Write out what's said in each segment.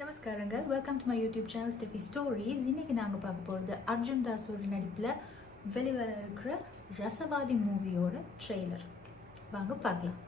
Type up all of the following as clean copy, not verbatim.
நமஸ்காரங்க. Welcome to my YouTube channel Stephy stories. இன்னைக்கு நாங்கள் பார்க்க போகிறது அர்ஜுன் தாஸோட நடிப்பில் வெளிவர இருக்கிற ரசவாதி மூவியோட ட்ரெய்லர். வாங்க பார்க்கலாம்.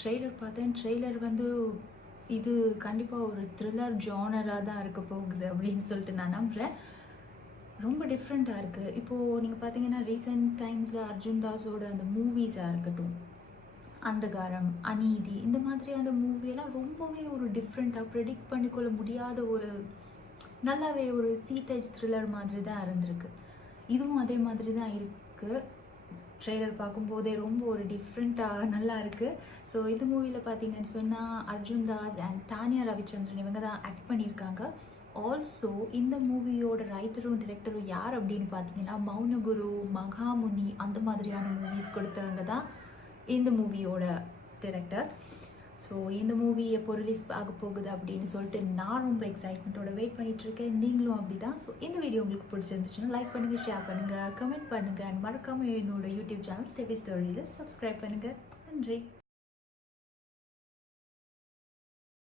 ட்ரெய்லர் பார்த்தேன். ட்ரெய்லர் இது கண்டிப்பாக ஒரு த்ரில்லர் ஜானராக தான் இருக்க போகுது அப்படின்னு சொல்லிட்டு நான் நம்புகிறேன். ரொம்ப டிஃப்ரெண்ட்டாக இருக்குது. இப்போது நீங்கள் பார்த்தீங்கன்னா ரீசெண்ட் டைம்ஸில் அர்ஜுன் தாஸோட அந்த மூவிஸாக இருக்கட்டும், அந்தகாரம், அநீதி, இந்த மாதிரியான மூவியெல்லாம் ரொம்பவே ஒரு டிஃப்ரெண்ட்டாக ப்ரெடிக்ட் பண்ணிக்கொள்ள முடியாத ஒரு நல்லாவே ஒரு சீட்டேஜ் த்ரில்லர் மாதிரி தான் இருந்திருக்கு. இதுவும் அதே மாதிரி தான் இருக்குது. ட்ரெய்லர் பார்க்கும்போதே ரொம்ப ஒரு டிஃப்ரெண்ட்டாக நல்லா இருக்குது. ஸோ இந்த மூவியில் பார்த்தீங்கன்னு சொன்னால் அர்ஜுன் தாஸ் அண்ட் தானியா ரவிச்சந்திரன் இவங்க தான் ஆக்ட் பண்ணியிருக்காங்க. ஆல்சோ இந்த மூவியோட ரைட்டரும் டிரெக்டரும் யார் அப்படின்னு பார்த்தீங்கன்னா மௌனகுரு, மகாமுனி அந்த மாதிரியான மூவிஸ் கொடுத்தவங்க தான் இந்த மூவியோட டிரெக்டர். ஸோ இந்த மூவி எப்போ ரிலீஸ் ஆக போகுது அப்படின்னு சொல்லிட்டு நான் ரொம்ப எக்ஸைட்மெண்ட்டோட வெயிட் பண்ணிகிட்ருக்கேன். நீங்களும் அப்படி தான். ஸோ இந்த வீடியோ உங்களுக்கு பிடிச்சிருந்துச்சுன்னா லைக் பண்ணுங்கள், ஷேர் பண்ணுங்கள், கமெண்ட் பண்ணுங்கள் அண்ட் மறக்காமல் என்னோட யூடியூப் சேனல் ஸ்டெஃபி ஸ்டோரியில் சப்ஸ்கிரைப் பண்ணுங்கள். நன்றி.